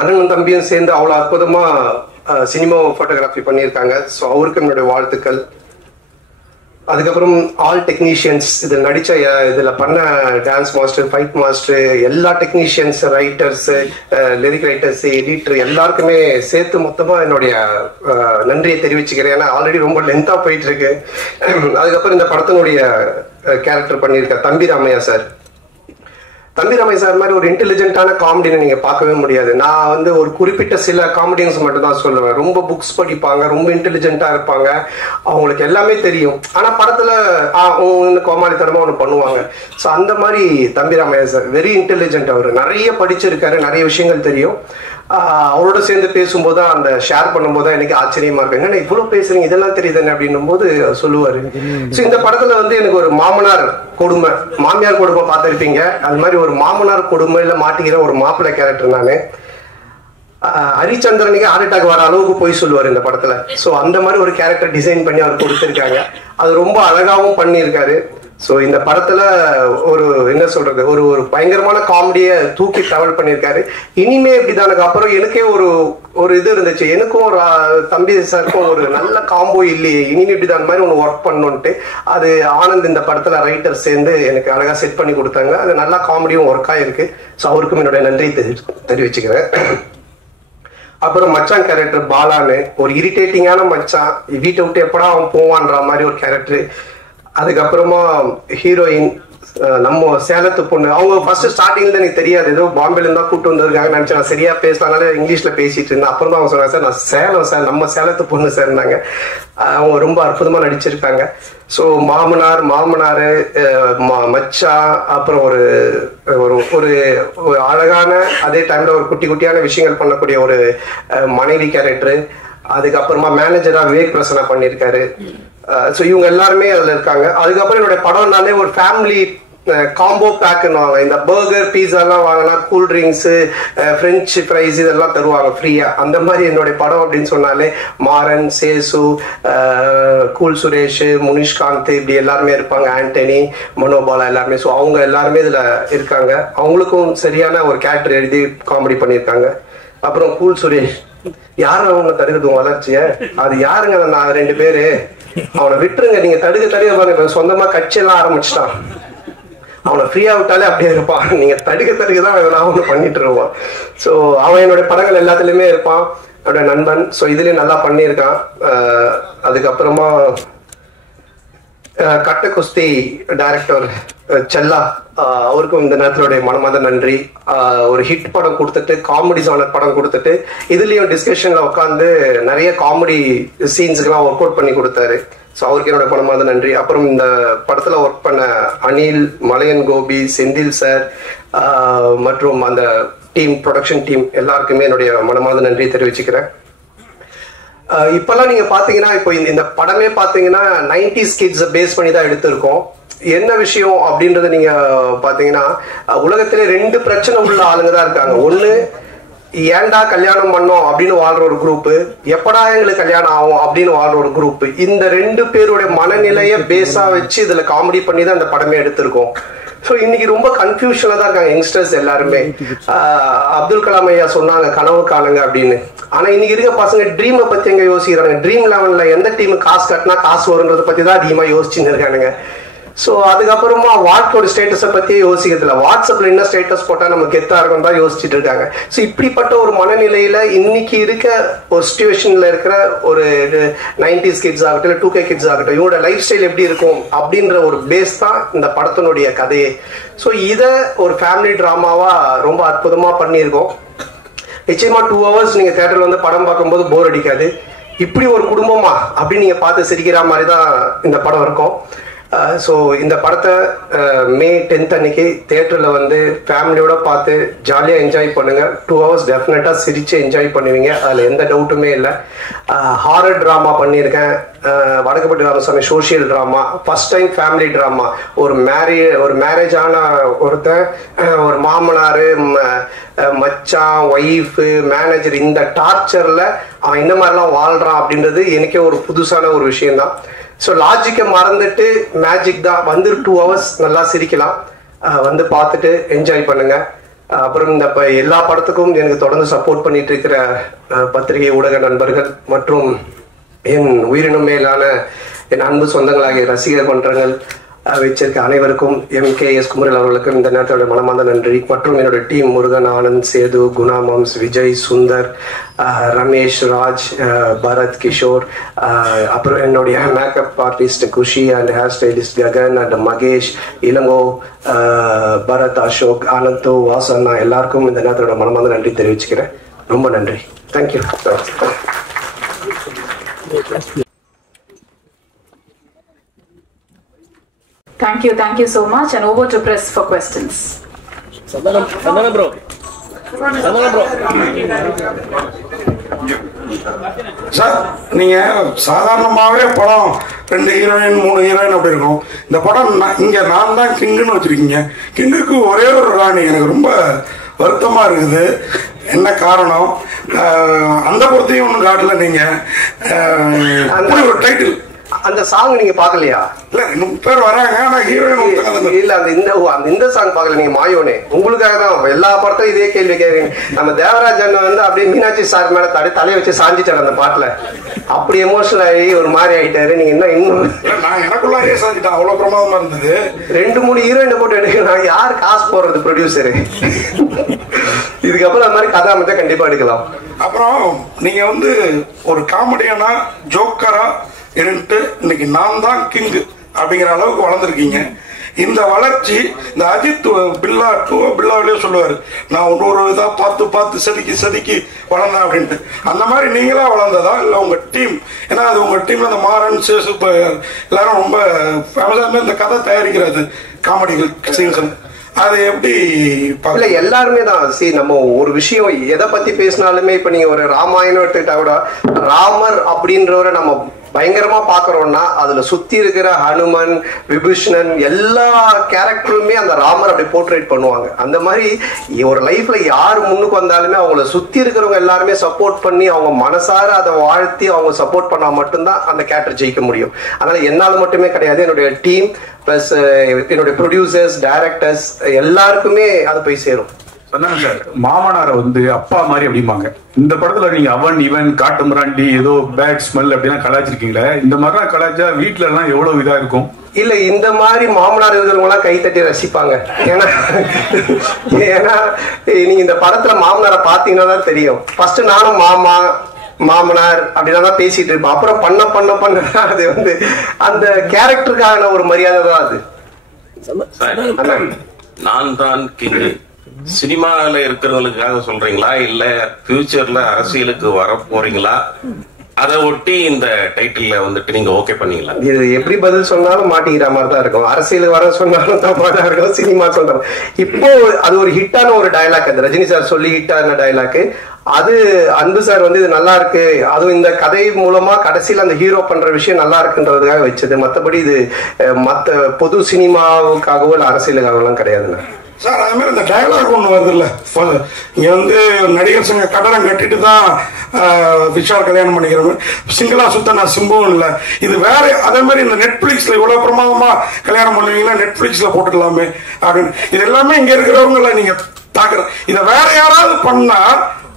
அண்ணன் தம்பியும் சேர்ந்து அவ்வளோ அற்புதமா சினிமா போட்டோகிராஃபி பண்ணியிருக்காங்க. ஸோ அவருக்கு என்னுடைய வாழ்த்துக்கள். அதுக்கப்புறம் ஆல் டெக்னீஷியன்ஸ், இதில் நடித்த, இதில் பண்ண டான்ஸ் மாஸ்டர், ஃபைட் மாஸ்டர், எல்லா technicians, writers, lyric writers, editor எல்லாருக்குமே சேர்த்து மொத்தமாக என்னுடைய நன்றியை தெரிவிச்சுக்கிறேன். ஏன்னா ஆல்ரெடி ரொம்ப லென்த்தாக போயிட்டு இருக்கு. அதுக்கப்புறம் இந்த படத்தினுடைய கேரக்டர் பண்ணியிருக்க தம்பி ராமையா சார். தம்பி ராமையா சார் மாதிரி ஒரு இன்டெலிஜென்ட்டான காமெடினை நீங்க பார்க்கவே முடியாது. நான் வந்து ஒரு குறிப்பிட்ட சில காமெடியன்ஸ் மட்டும் தான் சொல்லுவேன். ரொம்ப புக்ஸ் படிப்பாங்க, ரொம்ப இன்டெலிஜென்ட்டா இருப்பாங்க, அவங்களுக்கு எல்லாமே தெரியும். ஆனா படத்துல கோமாளித்தனமா ஒன்று பண்ணுவாங்க. ஸோ அந்த மாதிரி தம்பி ராமையா சார் வெரி இன்டெலிஜென்ட். அவர் நிறைய படிச்சிருக்காரு, நிறைய விஷயங்கள் தெரியும். அவரோட சேர்ந்து பேசும்போது அந்த ஷேர் பண்ணும்போது எனக்கு ஆச்சரியமா இருக்கு, என்ன இவ்வளவு பேசுறீங்க, இதெல்லாம் தெரியுது அப்படின்னு போது சொல்லுவாரு. ஸோ இந்த படத்துல வந்து எனக்கு ஒரு மாமனார் கொடுமை, மாமியார் கொடுமை பார்த்துருப்பீங்க, அது மாதிரி ஒரு மாமனார் கொடுமையில மாட்டிக்கிற ஒரு மாப்பிள்ளை கேரக்டர் நானு. ஹரிச்சந்திரனுக்கு ஹார்ட் அட்டாக் வர அளவுக்கு போய் சொல்லுவார் இந்த படத்துல. ஸோ அந்த மாதிரி ஒரு கேரக்டர் டிசைன் பண்ணி அவர் கொடுத்திருக்காங்க. அது ரொம்ப அழகாவும் பண்ணியிருக்காரு. ஸோ இந்த படத்துல ஒரு என்ன சொல்றது, ஒரு ஒரு பயங்கரமான காமெடியை தூக்கி டிராவல் பண்ணியிருக்காரு. இனிமே இப்படிதானுக்கு அப்புறம் எனக்கே ஒரு இது இருந்துச்சு, எனக்கும் ஒரு தம்பி சாருக்கும் ஒரு நல்ல காம்போ இல்லையே, இனிமே இப்படிதான் மாதிரி ஒன்று ஒர்க் பண்ணணுன்ட்டு அது ஆனந்த் இந்த படத்துல ரைட்டர் சேர்ந்து எனக்கு அழகா செட் பண்ணி கொடுத்தாங்க. அது நல்லா காமெடியும் ஒர்க் ஆயிருக்கு. ஸோ அவருக்கும் என்னுடைய நன்றி தெரிவிச்சுக்கிறேன். அப்புறம் மச்சான் கேரக்டர் பாலான்னு, ஒரு இரிட்டேட்டிங்கான மச்சான், வீட்டை விட்டு எப்படா அவன் போவான்ற மாதிரி ஒரு கேரக்டர். அதுக்கப்புறமா ஹீரோயின் நம்ம சேலத்து பொண்ணு, அவங்க ஃபர்ஸ்ட் ஸ்டார்டிங்ல எனக்கு தெரியாது, ஏதோ பாம்பேல இருந்தா கூப்பிட்டு வந்திருக்காங்க நினைச்சேன். நான் சரியா பேசலாம்னால இங்கிலீஷ்ல பேசிட்டு இருந்தேன். அப்புறம் தான் அவங்க சொன்னாங்க, சார் நான் சேலம் சார், நம்ம சேலத்து பொண்ணு சார்னாங்க. அவங்க ரொம்ப அற்புதமா நடிச்சிருக்காங்க. ஸோ மாமனார், மச்சா, அப்புறம் ஒரு ஒரு அழகான, அதே டைம்ல ஒரு குட்டி குட்டியான விஷயங்கள் பண்ணக்கூடிய ஒரு மனைவி கேரக்டர். அதுக்கப்புறமா மேனேஜரா விவேக் பிரசன்னா பண்ணியிருக்காரு. ஸோ இவங்க எல்லாருமே அதுல இருக்காங்க. அதுக்கப்புறம் என்னுடைய படம்னாலே ஒரு ஃபேமிலி காம்போ பேக்குன்னு வாங்க. இந்த பர்கர், பீஸா எல்லாம் வாங்கினா கூல் ட்ரிங்க்ஸ், ஃப்ரெஞ்ச் ஃப்ரைஸ் இதெல்லாம் தருவாங்க ஃப்ரீயா. அந்த மாதிரி என்னுடைய படம் அப்படின்னு சொன்னாலே மாறன், சேசு, கூல் சுரேஷ், முனிஷ்காந்த் இப்படி எல்லாருமே இருப்பாங்க, ஆண்டனி, மனோபாலா எல்லாருமே. ஸோ அவங்க எல்லாருமே இதுல இருக்காங்க. அவங்களுக்கும் சரியான ஒரு கேரக்டர் எழுதி காமெடி பண்ணியிருக்காங்க. அப்புறம் கூல் சுரேஷ், யாரு அவங்க தடுக்கிறது வளர்ச்சிய, அது யாருங்க, நான் 2 பேரு, அவனை விட்டுருங்க, நீங்க தடுக்க பாருங்க, சொந்தமா கட்சியெல்லாம் ஆரம்பிச்சுட்டான், அவனை ஃப்ரீயா விட்டாலே அப்படியே இருப்பான், நீங்க தடுக்க தான் அவனை பண்ணிட்டு இருப்பான். ஸோ அவன் என்னோட படங்கள் எல்லாத்துலயுமே இருப்பான், என்னோட நண்பன். ஸோ இதுலயும் நல்லா பண்ணியிருக்கான். அதுக்கப்புறமா கட்ட குஸ்தி டைரக்டர் செல்லா, அவருக்கும் இந்த நேரத்தினுடைய மனமார்ந்த நன்றி. ஒரு ஹிட் படம் கொடுத்துட்டு, காமெடிஸான படம் கொடுத்துட்டு, இதுலயும் டிஸ்கஷன்ல உட்காந்து நிறைய காமெடி சீன்ஸுக்கெல்லாம் ஒர்க் அவுட் பண்ணி கொடுத்தாரு. ஸோ அவருக்கு என்னோட மனமார்ந்த நன்றி. அப்புறம் இந்த படத்துல ஒர்க் பண்ண அனில், மலையன் கோபி, செந்தில் சார் மற்றும் அந்த டீம், ப்ரொடக்ஷன் டீம் எல்லாருக்குமே என்னுடைய மனமார்ந்த நன்றியை தெரிவிச்சுக்கிறேன். இப்பெல்லாம் நீங்க பாத்தீங்கன்னா, இப்போ இந்த படமே பாத்தீங்கன்னா 90s கிட்ஸ் பேஸ் பண்ணி தான் எடுத்திருக்கோம். என்ன விஷயம் அப்படின்றத நீங்க பாத்தீங்கன்னா, உலகத்திலே 2 பிரச்சனை உள்ள ஆளுங்க தான் இருக்காங்க. ஒண்ணு, ஏன்டா கல்யாணம் பண்ணோம் அப்படின்னு வாழ்ற ஒரு குரூப், எப்படா எங்களுக்கு கல்யாணம் ஆகும் அப்படின்னு வாழ்ற ஒரு குரூப். இந்த 2 பேருடைய மனநிலைய பேஸா வச்சு இதுல காமெடி பண்ணி தான் இந்த படமே எடுத்திருக்கோம். ஸோ இன்னைக்கு ரொம்ப கன்ஃபியூஷனா தான் இருக்காங்க யங்ஸ்டர்ஸ் எல்லாருமே. அப்துல் கலாம் ஐயா சொன்னாங்க கனவு காணுங்க அப்படின்னு. ஆனா இன்னைக்கு இருக்க பசங்க ட்ரீமை பத்தி எங்க யோசிக்கிறாங்க? ட்ரீம் 11ல எந்த டீம் காசு கட்டினா காசு வரும்ன்றத பத்தி தான் அதிகமா யோசிச்சுன்னு இருக்கானுங்க. ஸோ அதுக்கப்புறமா வாழ்க்கையோட ஸ்டேட்டஸை பத்தியே யோசிக்கிறதுல, வாட்ஸ்அப்ல என்ன ஸ்டேட்டஸ் போட்டா நம்ம கெத்தா இருக்கும் தான் யோசிச்சுட்டு இருக்காங்க. ஸோ இப்படிப்பட்ட ஒரு மனநிலையில இன்னைக்கு இருக்க ஒரு சிச்சுவேஷன்ல இருக்கிற ஒரு 90s கிட்ஸ் ஆகட்டும், இல்லை 2K கிட்ஸ் ஆகட்டும், இவங்களோட லைஃப் ஸ்டைல் எப்படி இருக்கும் அப்படின்ற ஒரு பேஸ் தான் இந்த படத்தினுடைய கதையே. ஸோ இதை ஒரு ஃபேமிலி டிராமாவா ரொம்ப அற்புதமா பண்ணியிருக்கோம். நிச்சயமா 2 hours நீங்க தியேட்டர்ல வந்து படம் பார்க்கும்போது போர் அடிக்காது. இப்படி ஒரு குடும்பமா அப்படின்னு நீங்க பார்த்து சிரிக்கிற மாதிரி தான் இந்த படம் இருக்கும். ஸோ இந்த படத்தை May 10th அன்னைக்கு தியேட்டரில் வந்து ஃபேமிலியோட பார்த்து ஜாலியாக என்ஜாய் பண்ணுங்க. 2 hours டெஃபினட்டாக சிரிச்சு என்ஜாய் பண்ணுவீங்க, அதில் எந்த டவுட்டுமே இல்லை. ஹாரர் ட்ராமா பண்ணியிருக்கேன், Vadakkupatti Ramasamy social drama, first time family drama. ஒரு மேரேஜான ஒருத்தன், ஒரு மாமனார், மச்சான், ஒய்ஃபு, மேனேஜர், இந்த டார்ச்சரில் அவன் இந்த மாதிரிலாம் வாழ்கிறான் அப்படின்றது எனக்கே ஒரு புதுசான ஒரு விஷயம்தான். ஸோ லாஜிக்கை மறந்துட்டு மேஜிக் தான் வந்து 2 hours நல்லா சிரிக்கலாம். வந்து பார்த்துட்டு என்ஜாய் பண்ணுங்க. அப்புறம் இந்த எல்லா படத்துக்கும் எனக்கு தொடர்ந்து சப்போர்ட் பண்ணிட்டு இருக்கிற பத்திரிகை ஊடக நண்பர்கள் மற்றும் என் உயிரினும் மேலான என் அன்பு சொந்தங்களாகிய ரசிகர் மன்றங்கள் வச்சிருக்க அனைவருக்கும் MKS குமரல் அவர்களுக்கும் இந்த நேரத்தோட மனமார்ந்த நன்றி. மற்றும் என்னோட டீம் முருகன், ஆனந்த், சேது, குணா மாம்ஸ், விஜய், சுந்தர், ரமேஷ், ராஜ், பரத், கிஷோர், அப்புறம் என்னுடைய makeup artist Kushi and hair stylist Gagan and Mahesh, Ilango, Bharath, Ashok, Anand, Vasan, எல்லாருக்கும் இந்த நேரத்தோட மனமார்ந்த நன்றி தெரிவிச்சுக்கிறேன். ரொம்ப நன்றி. Thank you. Thank you so much, and over to press for questions. Sandana bro. Sir, நீங்க சாதாரணமாகவே படம் 2 ஹீரோயின் 3 ஹீரோயின் அப்படி இருக்கும். இந்த படம் இங்க நான் தான் கிங்குன்னு வச்சிருக்கீங்க. கிங்குக்கு ஒரே ஒரு ராணி. எனக்கு ரொம்ப வருத்தமா இருக்குது. என்ன காரணம்? அந்த பொறுத்தையும் ஒன்றும் காட்டல. நீங்க ஒரு டைட்டில் அந்த சாங் நீங்க பாக்கலையா? இல்ல, 3 பேர் வராங்க, ஆனா ஹீரோயின் இல்ல. இந்த சாங் பாக்கல நீங்க? மாயோனே உங்களுக்காக தான் எல்லா படத்தையும் இதே கேள்வி கேட்குறீங்க. நம்ம தேவராஜன் வந்து அப்படியே மீனாட்சி சார் மேல தலையை வச்சு சாஞ்சிட்டாரு அந்த பாட்டுல. அப்படி எமோஷனல் ஆகி ஒரு மாதிரி ஆயிட்டாரு. நீங்க இன்னும் நான் எனக்குள்ளாரே சாஞ்சிட்டேன். அவ்வளவு பிரமாதமா இருந்தது. 2-3 ஹீரோயின் போட்டு எடுக்கலாம். யார் காசு போடுறது? ப்ரொடியூசரு. இதுக்கப்புறம் அந்த மாதிரி கதை அமைச்சா கண்டிப்பா எடுக்கலாம். அப்புறம் நீங்க வந்து ஒரு காமெடியானா ஜோக்கரா இன்னைக்கு நான் தான் கிங் அப்படிங்கிற அளவுக்கு வளர்ந்துருக்கீங்க. இந்த வளர்ச்சி இந்த அஜித் பில்லாவிலே சொல்லுவாரு, நான் ஒரு இதா பார்த்து செதுக்கி வளர்ந்தேன் அப்படின்ட்டு. அந்த மாதிரி நீங்களா வளர்ந்ததா இல்ல உங்க டீம்? ஏன்னா அது உங்க டீம்ல இந்த மாறன், சேசு எல்லாரும் ரொம்ப ஃபேமஸா இந்த கதை தயாரிக்கிறது காமெடிகள் சீன்ஸ். அது எப்படி? இல்ல, எல்லாருமே தான். நம்ம ஒரு விஷயம் எதை பத்தி பேசினாலுமே, இப்ப நீங்க ஒரு ராமாயணம் எடுத்துக்கிட்டா கூட ராமர் அப்படின்றவரை நம்ம பயங்கரமா பாக்குறோம்னா அதுல சுத்தி இருக்கிற ஹனுமன், விபீஷணன் எல்லா கேரக்டருமே அந்த ராமர் அப்படி போர்ட்ரேட் பண்ணுவாங்க. அந்த மாதிரி ஒரு லைஃப்ல யார் முன்னுக்கு வந்தாலுமே அவங்கள சுத்தி இருக்கிறவங்க எல்லாருமே சப்போர்ட் பண்ணி அவங்க மனசார அதை வாழ்த்தி அவங்க சப்போர்ட் பண்ணா மட்டும்தான் அந்த கேரக்டர் ஜெயிக்க முடியும். அதனால என்னால் மட்டுமே கிடையாது, என்னுடைய டீம் பிளஸ் என்னுடைய ப்ரொடியூசர்ஸ், டைரக்டர்ஸ் எல்லாருக்குமே அது போய் சேரும். சார், மாமனாரை வந்து அப்பா மாதிரி அப்படிம்பாங்க. இந்த படத்துல நீங்க அவன் இவன் காட்டு மிராண்டி ஏதோ பேட் ஸ்மெல் அப்படின்னா கலாச்சிருக்கீங்களே. இந்த மாதிரிலாம் கலாச்சா வீட்டுல எல்லாம் எவ்வளவு இதா இருக்கும்? இல்ல, இந்த மாதிரி மாமனார் இருக்கிறவங்க எல்லாம் கை தட்டி ரசிப்பாங்க. ஏன்னா நீங்க இந்த படத்துல மாமனாரை பாத்தீங்கன்னா தான் தெரியும். ஃபர்ஸ்ட் நானும் மாமனார் அப்படின்னா தான் பேசிட்டு இருப்பேன். அப்புறம் பண்ண அது வந்து அந்த கேரக்டருக்கான ஒரு மரியாதை தான் அது. நான் தான் கிங் சினிமாவில் இருக்கிறவங்களுக்காக சொல்றீங்களா இல்ல ஃபியூச்சர்ல அரசியலுக்கு வர போறீங்களா? அதை ஒட்டி இந்த டைட்டில் வந்துட்டு நீங்க ஓகே பண்ணீங்களா? இது எப்படி பதில் சொன்னாலும் மாட்டிக்கிற மாதிரி தான் இருக்கும். அரசியலுக்கு வர சொன்னாலும் தப்பா தான் இருக்கும். சினிமா சொல்றோம். இப்போ அது ஒரு ஹிட்டான ஒரு டயலாக், அது ரஜினி சார் சொல்லி ஹிட்டான டயலாக். அது அன்பு சார் வந்து இது நல்லா இருக்கு, அதுவும் இந்த கதை மூலமா கடைசியில் அந்த ஹீரோ பண்ற விஷயம் நல்லா இருக்குன்றதுக்காக வச்சது. மற்றபடி இது மற்ற பொது சினிமாவுக்காகவோ இல்லை அரசியலுக்காகவோ எல்லாம் கிடையாதுண்ணா. சார், அது மாதிரி இந்த டயலாக் ஒன்று வருது இல்ல, இங்க வந்து நடிகர் சங்க கட்டடம் கட்டிட்டு தான் விஷால் கல்யாணம் பண்ணிக்கிறவங்க சிங்கிளா சுத்த நான் சிம்புவும் இல்லை. இது வேற. அதே மாதிரி இந்த நெட்ஃபிளிக்ஸ்ல இவ்வளவு பிரமாதமா கல்யாணம் பண்ணுவீங்கன்னா நெட்ஃபிளிக்ஸ்ல போட்டுக்கலாமே அப்படின்னு. இது எல்லாமே இங்க இருக்கிறவங்கள நீங்க தாக்குற. இதை வேற யாராவது பண்ணா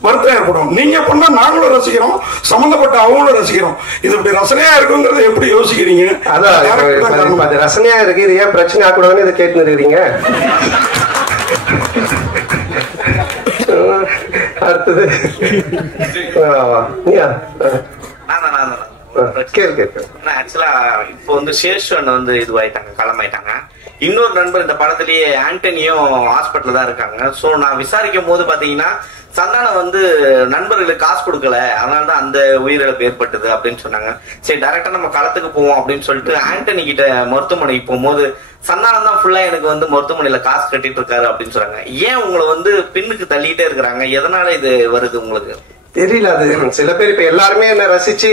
வருத்தம் ஏற்படும். நீங்க பண்ணா நாங்களும் ரசிக்கிறோம், சம்பந்தப்பட்ட அவங்களும் ரசிக்கிறோம். இது இப்படி ரசனையா இருக்குங்கிறத எப்படி யோசிக்கிறீங்க? அதான் ரசனையா இருக்கு, இது ஏன் பிரச்சனை ஆகக்கூடாதுன்னு இதை கேட்டு இருக்கிறீங்க. அடுத்தது ஆக்சுவலா இப்போ வந்து சேஷன் வந்து இதுவாயிட்டாங்க, களமாயிட்டாங்க. இன்னொரு நண்பர் இந்த படத்திலேயே ஆண்டனியும் ஹாஸ்பிட்டல் தான் இருக்காங்க. ஸோ நான் விசாரிக்கும் போது பாத்தீங்கன்னா சந்தானம் வந்து நண்பர்களுக்கு காசு கொடுக்கல, அதனாலதான் அந்த உயிரிழப்பு ஏற்பட்டது அப்படின்னு சொன்னாங்க. சரி டைரக்டா நம்ம களத்துக்கு போவோம் அப்படின்னு சொல்லிட்டு ஆண்டனி கிட்ட மருத்துவமனைக்கு போகும்போது சந்தானம் தான் ஃபுல்லா எனக்கு வந்து மருத்துவமனையில காசு கட்டிட்டு இருக்காரு அப்படின்னு சொல்றாங்க. ஏன் உங்களை வந்து பின்னுக்கு தள்ளிட்டே இருக்கிறாங்க? எதனால இது வருது உங்களுக்கு தெரியல. அது சில பேர் இப்ப எல்லாருமே என்ன ரசிச்சு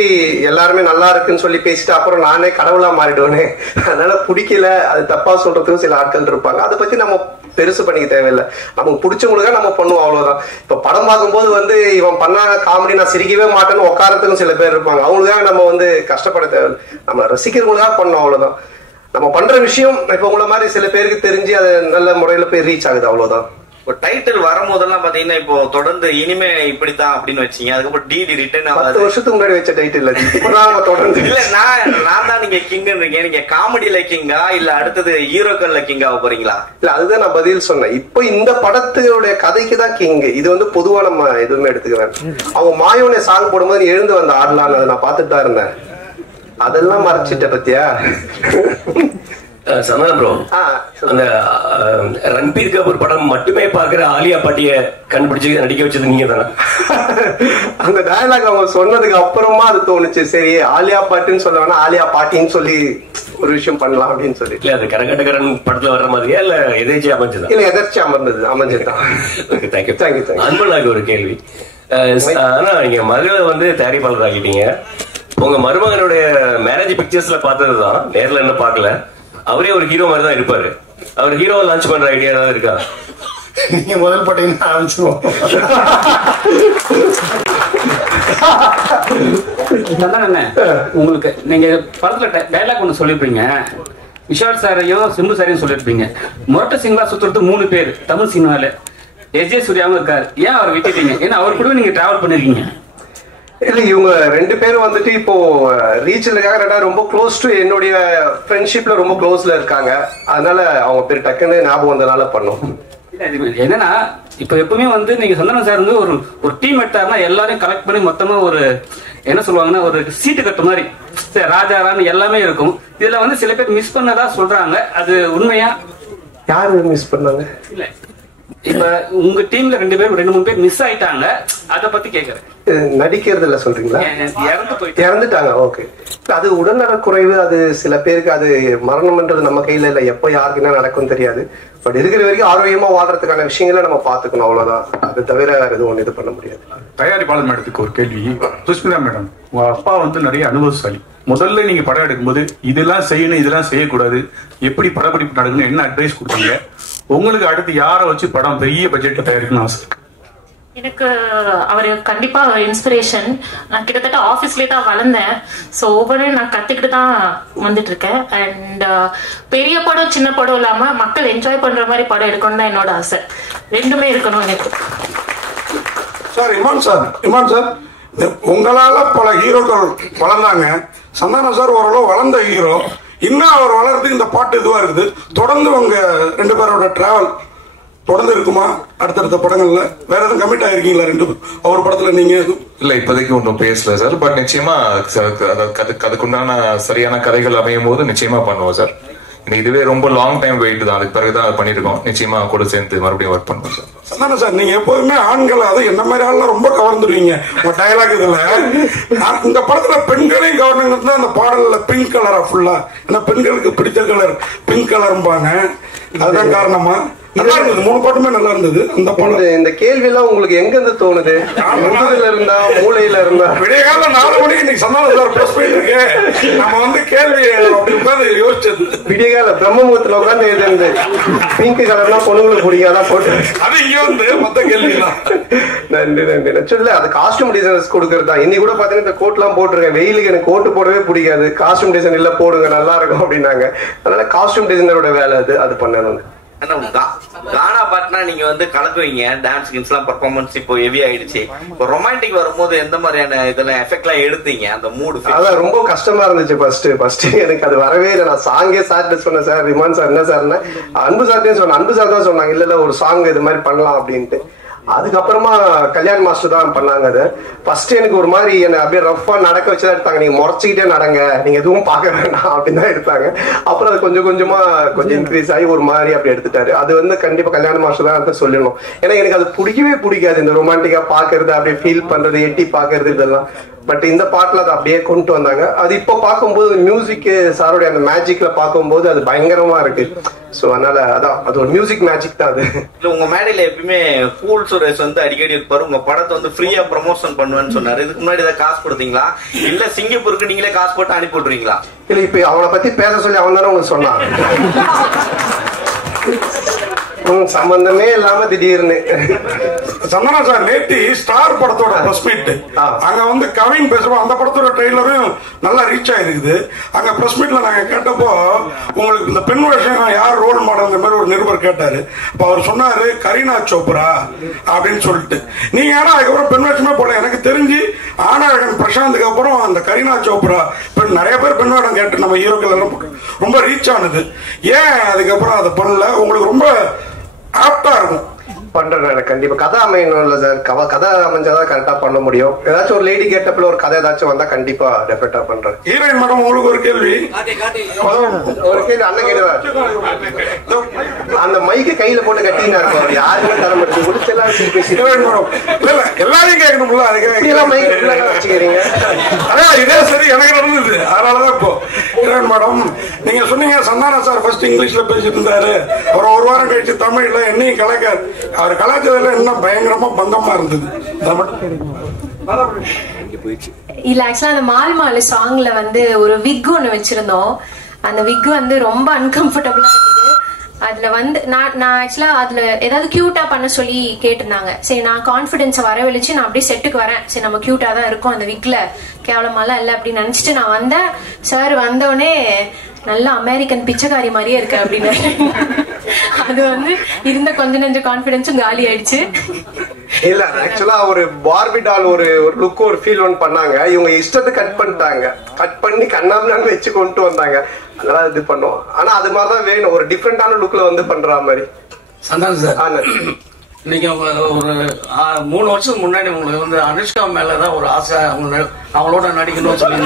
எல்லாருமே நல்லா இருக்குன்னு சொல்லி பேசிட்டு அப்புறம் நானே கடவுளா மாறிடுவேனே, அதனால பிடிக்கல, அது தப்பா சொல்றதுக்கும் சில ஆட்கள் இருப்பாங்க. அதை பத்தி நம்ம பெருசு பண்ணிக்க தேவையில்லை. நமக்கு பிடிச்சவங்களுக்கா நம்ம பண்ணுவோம், அவ்வளவுதான். இப்ப படம் பார்க்கும்போது வந்து இவன் பண்ண காமெடி நான் சிரிக்கவே மாட்டேன்னு உட்காரத்துக்கும் சில பேர் இருப்பாங்க. அவங்களுக்காக நம்ம வந்து கஷ்டப்பட தேவையில்லை, நம்ம ரசிக்கிறவங்களுக்காக பண்ணோம், அவ்வளவுதான். நம்ம பண்ற விஷயம் இப்ப உங்களை மாதிரி சில பேருக்கு தெரிஞ்சு அது நல்ல முறையில போய் ரீச் ஆகுது, அவ்வளவுதான். டைட்டில் வரும்போதெல்லாம் பாத்தீங்கன்னா இப்போ தொடர்ந்து இனிமே இப்படித்தான் அப்படின்னு வச்சீங்க, அதுக்கப்புறம் டிடி ரிட்டர்ன் 10 வருஷத்துக்கு முன்னாடி வச்ச டைட்டில் தொடர்ந்து இல்ல. நான் தான் நீங்க கிங் இருக்கீங்க, நீங்க காமெடியில கிங்கா இல்ல அடுத்தது ஹீரோக்கள்ல கிங்கா போறீங்களா? இல்ல அதுதான் நான் பதில் சொன்னேன். இப்போ இந்த படத்துடைய கதைக்கு தான் கிங். இது வந்து பொதுவா நம்ம எதுவுமே எடுத்துக்கிறேன். அவங்க மாயோனே சாங் போடும்போது நீ எழுந்து வந்த ஆடலான்னு அதை நான் பார்த்துட்டு தான் இருந்தேன். அதெல்லாம் மறைச்சிட்ட பத்தியா சந்தான ப்ரோ, அந்த ரன்பீர் கபூர் படம் மட்டுமே பாக்குற ஆலியா பாட்டிய கண்டுபிடிச்சு நடிக்க வச்சது நீங்க தானே? அந்த டயலாக் அவங்க சொன்னதுக்கு அப்புறமா அது தோணுச்சு, சரி ஆலியா பாட்டுன்னு சொல்ல வேணா ஆலியா பாட்டின்னு சொல்லி ஒரு விஷயம் பண்ணலாம் அப்படின்னு சொல்லி. இல்ல அது கரகட்டகரன் படத்துல வர்ற மாதிரியா இல்ல எதேச்சியா அமைஞ்சதா? இல்ல எதர்ச்சி அமைஞ்சதுதான். தேங்க்யூ. அன்பனாக்கு ஒரு கேள்வி. ஆனா நீங்க மகளை வந்து தயாரிப்பாளர் ஆகிட்டீங்க. உங்க மருமகனுடைய மேரேஜ் பிக்சர்ஸ்ல பார்த்ததுதான், நேர்ல என்ன பாக்கல. அவரே ஒரு ஹீரோ மாதிரி தான் இருப்பாரு. அவர் ஹீரோ லான்ச் பண்ற ஐடியா ஏதாவது இருக்கா? நீங்க முதல் பட்டீங்கன்னா ஆரம்பிச்சிருவோம். உங்களுக்கு நீங்க படத்துல டைலாக் ஒண்ணு சொல்லிருப்பீங்க, விஷால் சாரையும் சிம்பு சாரையும் சொல்லிருப்பீங்க. முரட்ட சிங்களா சுத்துறது 3 பேர் தமிழ் சினிமால. எஸ்.ஜே. சூர்யாவும் இருக்காரு, ஏன் அவர் விட்டுட்டீங்க? ஏன்னா அவர் கூட நீங்க டிராவல் பண்ணிருக்கீங்க. இல்ல இவங்க 2 பேரும் வந்துட்டு இப்போ ரீச்சலுக்காக ரொம்ப க்ளோஸ் டு என்னுடைய ஃப்ரெண்ட்ஷிப்ல ரொம்ப க்ளோஸ்ல இருக்காங்க. அதனால அவங்க பேர் டக்குன்னு ஞாபகம் வந்தனால பண்ணோம். என்னன்னா இப்ப எப்பவுமே வந்து நீங்க சந்தானம் சார் வந்து ஒரு டீம் எடுத்தாருன்னா எல்லாரையும் கலெக்ட் பண்ணி மொத்தமா ஒரு என்ன சொல்லுவாங்கன்னா ஒரு சீட்டு கட்டு மாதிரி ராஜாரான்னு எல்லாமே இருக்கும். இதுல வந்து சில பேர் மிஸ் பண்ணதா சொல்றாங்க, அது உண்மையா? யாரு மிஸ் பண்ணாங்க? இல்ல இப்ப உங்க டீம்ல 2-3 பேர் மிஸ் ஆயிட்டாங்க, அத பத்தி கேக்குறேன். நடிக்கிறது இல்ல சொல்றீங்களா? இறந்துட்டாங்க. ஓகே, அது உடல்நல குறைவு. அது சில பேருக்கு அது மரணம்ன்றது நம்ம கையில இல்ல, எப்ப யாருக்கு என்ன நடக்கும் தெரியாது. பட் இருக்கிற வரைக்கும் ஆரோக்கியமா வாழ்றதுக்கான விஷயங்களை நம்ம பாத்துக்கணும், அவ்வளவுதான். அது தவிர வேற எதுவும் இது பண்ண முடியாது. தயாரிப்பாளர் மேடத்துக்கு ஒரு கேள்வி. சுஷ்மிதா மேடம், உங்க அப்பா வந்து நிறைய அனுபவசாலி. முதல்ல நீங்க படம் எடுக்கும்போது இதெல்லாம் செய்யணும், இதெல்லாம் செய்யக்கூடாது, எப்படி படப்பிடிப்பு நடக்கணும், என்ன அட்வைஸ் கொடுத்தாங்க? உங்களுக்கு அடுத்து யாரை வச்சு படம் பெரிய பட்ஜெட்ல தயாரிக்கணும்னு ஆசை? எனக்கு அவர் கண்டிப்பா இன்ஸ்பிரேஷன். நான் கிட்டத்தட்ட ஆஃபீஸ்லேயே தான் வளர்ந்தேன். ஸோ ஒவ்வொன்றையும் நான் கத்துக்கிட்டு தான் வந்துட்டு இருக்கேன். அண்ட் பெரிய படம் சின்ன படம் இல்லாம மக்கள் என்ஜாய் பண்ற மாதிரி படம் எடுக்கணும் தான் என்னோட ஆசை. 2மே இருக்கணும் எனக்கு. சார் இமான் சார் உங்களால பல ஹீரோக்கள் வளர்ந்தாங்க. சந்தானம் சார் ஓரளவு வளர்ந்த ஹீரோ. இன்னும் அவர் வளர்றதுக்கு இந்த பாட்டு இதுவா இருக்குது. தொடர்ந்து உங்க 2 பேரோட டிராவல் தொடர்ந்து இருக்குமா? அடுத்தடுத்த படங்கள்ல வேற எதுவும் கமிட் ஆயிருக்கீங்களா? 2 அவர் படத்துல நீங்க இல்ல இப்போதைக்கு ஒன்றும் பேசல சார். பட் நிச்சயமா அதுக்குண்டான சரியான கதைகள் அமையும் போது நிச்சயமா பண்ணுவோம் சார். இதுவே ரொம்ப லாங் டைம் வெயிட் தான், அதுக்கு பிறகுதான் பண்ணிருக்கோம். நிச்சயமா கூட சேர்ந்து மறுபடியும் ஒர்க் பண்ணுவோம் சார். சந்தானம் சார், நீங்க எப்போதுமே ஆண்கள் அது என்ன மாதிரி ஆள்லாம் ரொம்ப கவர்ந்துருவீங்க உங்க டயலாக் இதுல. இந்த படத்துல பெண்களையும் கவர்னுங்கிறது அந்த பாடல்ல பிங்க் கலரா ஃபுல்லா, ஏன்னா பெண்களுக்கு பிடிச்ச கலர் பிங்க் கலர்பாங்க. அதுதான் காரணமா? நல்லா இருந்தது, 3 பாட்டுமே நல்லா இருந்தது. அந்த படம் இந்த கேள்வி எல்லாம் உங்களுக்கு எங்க இருந்து தோணுது? முதுகுல இருந்தா மூளையில இருந்தா? விடிய காலம் 4 மணிக்கு இன்னைக்கு சந்தானம் சார் ப்ளஸ் போயிட்டு இருக்கு. நம்ம வந்து கேள்வி அப்படி உட்காந்து யோசிச்சது. விடிய கால பிரம்மமுகத்துல உட்காந்து எழுது பிங்க் கலர்னா பொண்ணுங்களுக்கு பிடிக்காதான் போட்டு அது இங்க வந்து மொத்த கேள்வி தான். நன்றி. சொல்ல அது காஸ்டியூம் டிசைனர்ஸ் கொடுக்கறது தான். இன்னைக்கு கூட பாத்தீங்கன்னா இந்த கோட் எல்லாம் போட்டிருக்கேன். வெயிலுக்கு எனக்கு கோட்டு போடவே பிடிக்காது. காஸ்டியூம் டிசைன் இல்ல போடுங்க நல்லா இருக்கும் அப்படின்னாங்க. அதனால காஸ்டியூம் டிசைனரோட வேலை அது பண்ணணும். கானா பாட்டுனா நீங்க வந்து கலக்குவீங்க, டான்ஸ் கின்ஸ் எல்லாம் பெர்ஃபார்மன்ஸ் இப்போ ஹெவி ஆயிடுச்சு. இப்போ ரொமான்டிக் வரும்போது எந்த மாதிரியான இதெல்லாம் எஃபெக்ட் எல்லாம் எடுத்தீங்க? அந்த மூடு அதான் ரொம்ப கஷ்டமா இருந்துச்சு ஃபர்ஸ்ட் எனக்கு அது வரவே இல்லை. நான் சாங்கே சார்ட்டு சொன்னேன், சார் ரிமான் சார் என்ன சார்னா அன்பு சார்ட்டே சொன்னேன். அன்பு சார் தான் சொன்னாங்க இல்ல ஒரு சாங் இது மாதிரி பண்ணலாம் அப்படின்ட்டு. அதுக்கப்புறமா கல்யாண் மாஸ்டர் தான் பண்ணாங்க. அது ஃபர்ஸ்ட் எனக்கு ஒரு மாதிரி என்ன அப்படியே ரஃபா நடக்க வச்சுதான் எடுத்தாங்க. நீங்க முறைச்சிக்கிட்டே நடங்க, நீங்க எதுவும் பார்க்க வேண்டாம் அப்படின்னு தான் எடுத்தாங்க. அப்புறம் அது கொஞ்சம் கொஞ்சமா கொஞ்சம் இன்க்ரீஸ் ஆகி ஒரு மாதிரி அப்படி எடுத்துட்டாரு. அது வந்து கண்டிப்பா கல்யாண மாஸ்டர் தான் சொல்லணும். ஏன்னா எனக்கு அது பிடிக்கவே பிடிக்காது, இந்த ரொமான்டிக்கா பாக்குறது, அப்படியே ஃபீல் பண்றது, எட்டி பாக்குறது இதெல்லாம். பட் இந்த பாட்டுல அதை அப்படியே கொண்டு வந்தாங்க. அது இப்போ பார்க்கும்போது மியூசிக் சாரோடைய அந்த மேஜிக்ல பார்க்கும்போது அது பயங்கரமா இருக்கு. சோ அதனால அதான் அது ஒரு மியூசிக் மேஜிக் தான் அது. இல்ல உங்க மேடையில எப்பயுமே கூல் சுரேஷ் வந்து அடிக்கடி இருப்பாரு, உங்க படத்தை வந்து ஃப்ரீயா ப்ரமோஷன் பண்ணுவேன்னு சொன்னாரு. இதுக்கு முன்னாடி ஏதாவது காசு கொடுத்தீங்களா இல்ல சிங்கப்பூருக்கு நீங்களே காசு போட்டு அனுப்பி விட்டுறீங்களா? இல்ல இப்ப அவனை பத்தி பேச சொல்லி அவன் தானே உங்களுக்கு சொன்னான். சம்பந்தமே இல்லாம திடீர்னு சந்தனா சார் நேத்தி ஸ்டார் படத்தோட பிரஸ் மீட் அங்க வந்து கவின் பேசுறோம். அந்த படத்தோட ட்ரெய்லரும் நல்லா ரீச் ஆயிருக்குது. அங்க பிரஸ் மீட்ல நாங்க கேட்டப்போ உங்களுக்கு இந்த பெண் வேஷம் யார் ரோல் மாடல் மாதிரி ஒரு நிருபர் கேட்டாரு. அப்ப அவர் சொன்னாரு கரீனா சோப்ரா அப்படின்னு சொல்லிட்டு. நீங்க ஏன்னா அதுக்கப்புறம் பெண் வேஷமே போல. எனக்கு தெரிஞ்சு ஆனாழகன் பிரசாந்துக்கு அப்புறம் அந்த கரீனா சோப்ரா நிறைய பேர் பெண் வேடம் கேட்டு நம்ம ஹீரோக்கள் எல்லாம் ரொம்ப ரீச் ஆனது. ஏன் அதுக்கப்புறம் அதை பண்ணல? உங்களுக்கு ரொம்ப ஆப்டா இருக்கும். பண்றேன் கண்டிப்பா. கதை அமையணும் இல்ல சார், கதை அமைஞ்சாதான் கரெக்டா பண்ண முடியும். ஏதாச்சும் ஒரு லேடி கேட்டப்ல ஒரு கதை ஏதாச்சும் வந்தா கண்டிப்பா டெஃபினட்டா பண்றேன். ஹீரோயின் மேடம் உங்களுக்கு ஒரு கேள்வி. அண்ணன் கேடுவார். அந்த மைக்கு கையில போட்டு கட்டினா இருக்கும், யாருமே தர மாட்டேன். முடிச்செல்லாம் எல்லாரையும் கேட்கணும்ல, வச்சுக்கிறீங்க. அதான் இதே சரி எனக்கு நடந்தது. அதனாலதான் இப்போ ஹீரோயின் மேடம் நீங்க சொன்னீங்க சந்தானா சார் ஃபர்ஸ்ட் இங்கிலீஷ்ல பேசிட்டு இருந்தாரு, அப்புறம் ஒரு வாரம் கழிச்சு தமிழ்ல என்னையும் கலக்க அவர் கலாச்சாரத்துல என்ன பயங்கரமா பங்கமா இருந்தது. இல்ல ஆக்சுவலா அந்த மால் சாங்ல வந்து ஒரு விக் ஒண்ணு வச்சிருந்தோம். அந்த விக் வந்து ரொம்ப அன்கம்ஃபர்டபுளா இருந்தது. அதுல வந்து நான் ஆக்சுவலா அதுல ஏதாவது கியூட்டா பண்ண சொல்லி கேட்டிருந்தாங்க. சரி நான் கான்பிடன்ஸை வரவழிச்சு நான் அப்படியே செட்டுக்கு வரேன். சரி நம்ம கியூட்டா தான் இருக்கும், அந்த விக்ல கேவலமாலாம் இல்ல அப்படின்னு நினைச்சிட்டு நான் வந்தேன். சார் வந்தோடனே நல்லா அமெரிக்கன் பிச்சைக்காரி மாதிரியே இருக்கு அப்படின்னு. அது வந்து இருந்த கொஞ்ச நெஞ்ச கான்பிடன்ஸும் காலி ஆயிடுச்சு. இல்ல ஆக்சுவலா ஒரு பார்பி டால் ஒரு லுக் ஒரு ஃபீல் ஒன் பண்ணாங்க. இவங்க இஷ்டத்தை கட் பண்ணிட்டாங்க. கட் பண்ணி கண்ணாம வச்சு கொண்டு வந்தாங்க. அதெல்லாம் இது பண்ணுவோம். ஆனா அது மாதிரிதான் வேணும், ஒரு டிஃப்ரெண்டான லுக்ல வந்து பண்ற மாதிரி. சந்தானம் சார் இன்னைக்கு ஒரு 3 வருஷத்துக்கு முன்னாடி உங்களுக்கு வந்து அனுஷ்கா மேலதான் ஒரு ஆசை, அவங்களோட நடிக்கணும்னு சொல்லி.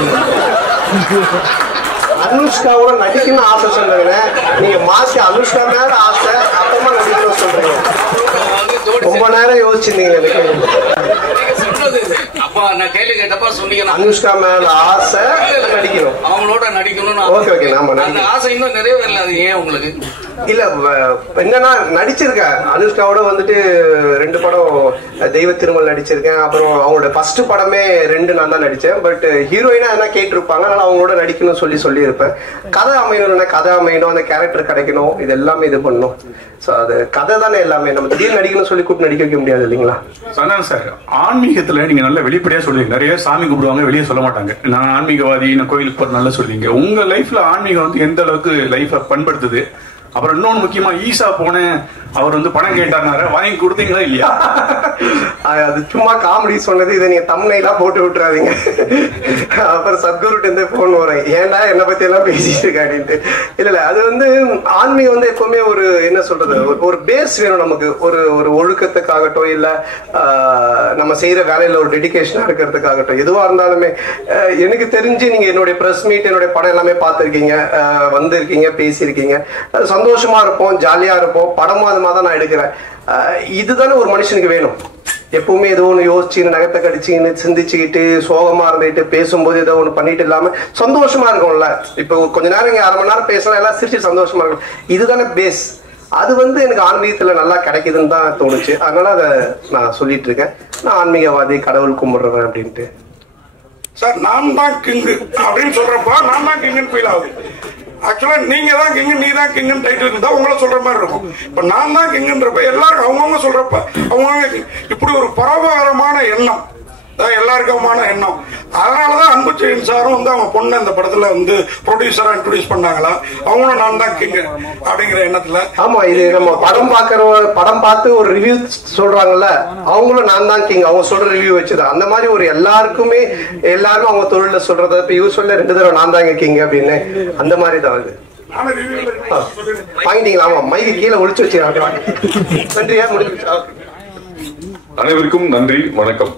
அனுஷ்காவோட நடிக்கணும்னு ஆசை சொன்னீங்க. நீங்க மாசி அனுஷ்கா மேல ஆசை, அப்புறமா நடிக்கணும் சொல்றீங்க. ரொம்ப நேரம் யோசிச்சிருந்தீங்க. அப்பா நான் கேள்வி கேட்டப்ப சொன்னீங்க அனுஷ்கா மேல ஆசை நடிக்கணும், அவங்களோட நடிக்கணும்னு. ஓகே நாம அந்த ஆசை இன்னும் நிறைவேறல. அது ஏன் உங்களுக்கு? இல்ல என்னன்னா நடிச்சிருக்கேன் அனுஷ்காவோட வந்துட்டு 2 படம் தெய்வ திருமல் நடிச்சிருக்கேன். அப்புறம் அவங்களோட ஃபர்ஸ்ட் படமே 2 நான் தான் நடிச்சேன். பட் ஹீரோயினா என்ன கேட்டிருப்பாங்க, அதனால அவங்களோட நடிக்கணும்னு சொல்லி இருப்பேன். கதை அமையணும்னா கதை அமையணும், அந்த கேரக்டர் கிடைக்கணும், இது எல்லாமே இது பண்ணும். சோ அது கதை தானே எல்லாமே. நம்ம திடீர்னு நடிக்கணும் சொல்லி கூப்பிட்டு நடிக்க வைக்க முடியாது இல்லைங்களா? சந்தானம் சார் ஆன்மீகத்துல நீங்க நல்ல வெளிப்படையா சொல்லுவீங்க. நிறைய சாமி கூப்பிடுவாங்க, வெளியே சொல்ல மாட்டாங்க. நான் ஆன்மீகவாதி, நான் கோயிலுக்கு போற நல்லா சொல்லுவீங்க. உங்க லைஃப்ல ஆன்மீகம் வந்து எந்த அளவுக்கு லைஃப பண்படுத்துது? அப்புறம் இன்னொன்னு முக்கியமா ஈசா போனேன், அவர் வந்து பணம் கேட்டாரு, வாங்கி கொடுத்தீங்களா இல்லையா? அது சும்மா காமெடி சொன்னது. இதை நீங்க தம்ப்நெயிலா போட்டு விட்டுறாதீங்க. அப்புறம் சத்குருட்டு இருந்து போன் வரேன், ஏன்டா என்னை பத்தி எல்லாம் பேசிட்டு இருக்க அப்படின்ட்டு. இல்ல அது வந்து ஆன்மீகம் வந்து எப்பவுமே ஒரு என்ன சொல்றது, ஒரு பேஸ் வேணும் நமக்கு. ஒரு ஒழுக்கத்துக்காகட்டும், இல்ல நம்ம செய்யற வேலையில ஒரு டெடிகேஷனா இருக்கிறதுக்காகட்டும், எதுவா இருந்தாலுமே. எனக்கு தெரிஞ்சு நீங்க என்னுடைய பிரஸ் மீட், என்னுடைய படம் எல்லாமே பார்த்திருக்கீங்க, வந்திருக்கீங்க, பேசியிருக்கீங்க. சந்தோஷமா இருப்போம், ஜாலியா இருப்போம். படமும் அது மாதிரி தான் நான் எடுக்கிறேன். இதுதானே ஒரு மனுஷனுக்கு வேணும். எப்பவுமே ஏதோ ஒண்ணு யோசிச்சுன்னு, நகத்தை கடிச்சுன்னு, சிந்திச்சுக்கிட்டு, சோகமா இருந்துட்டு, பேசும்போது ஏதோ ஒண்ணு பண்ணிட்டு இல்லாம சந்தோஷமா இருக்கும்ல. இப்போ கொஞ்ச நேரம் இங்க 1/2 மணி நேரம் பேசலாம், எல்லாம் சிரிச்சு சந்தோஷமா இருக்கும். இதுதானே பேஸ். அது வந்து எனக்கு ஆன்மீகத்துல நல்லா கிடைக்குதுன்னு தான் தோணுச்சு. அதனால அதை நான் சொல்லிட்டு இருக்கேன். நான் ஆன்மீகவாதி, கடவுள் கும்பிடுறேன் அப்படின்ட்டு. சார் நான் தான் கிங்கு அப்படின்னு சொல்றப்ப நான் தான் கிங்குன்னு ஃபீல் ஆகுது. ஆக்சுவலா நீங்க தான் கிங்கு, நீ தான் கிங்குன்னு டைட்டில் இருந்தா உங்களை சொல்ற மாதிரி இருக்கும். இப்ப நான் தான் கிங்குன்றப்ப எல்லாரும் அவங்கவுங்க சொல்றப்ப அவங்கவுங்க இப்படி ஒரு பரவகரமான எண்ணம், எல்லாருக்குமான எண்ணம். அதனாலதான் அன்பு செயின் சாரும் வந்து அவங்க பொண்ணு அந்த படத்துல வந்து ப்ரொடியூசரா இன்ட்ரோடியூஸ் பண்ணாங்களா, அவங்களும் நான் தான் கிங் அப்படிங்கிற எண்ணத்துல. ஆமா, இது நம்ம படம் பார்த்து ஒரு ரிவ்யூ சொல்றாங்கல்ல, அவங்களும் நான் தான் கிங், அவங்க சொல்ற ரிவ்யூ வச்சுதான். அந்த மாதிரி ஒரு எல்லாருமே அவங்க தொழில சொல்றத இப்ப இவர் சொல்ல 2 தடவை நான் தான் கிங் அப்படின்னு, அந்த மாதிரி தான் அது. வாங்கிட்டீங்களா? ஆமா, மைக்கு கீழே ஒளிச்சு வச்சுருக்காங்க. நன்றியா, முடிச்சு. அனைவருக்கும் நன்றி, வணக்கம்.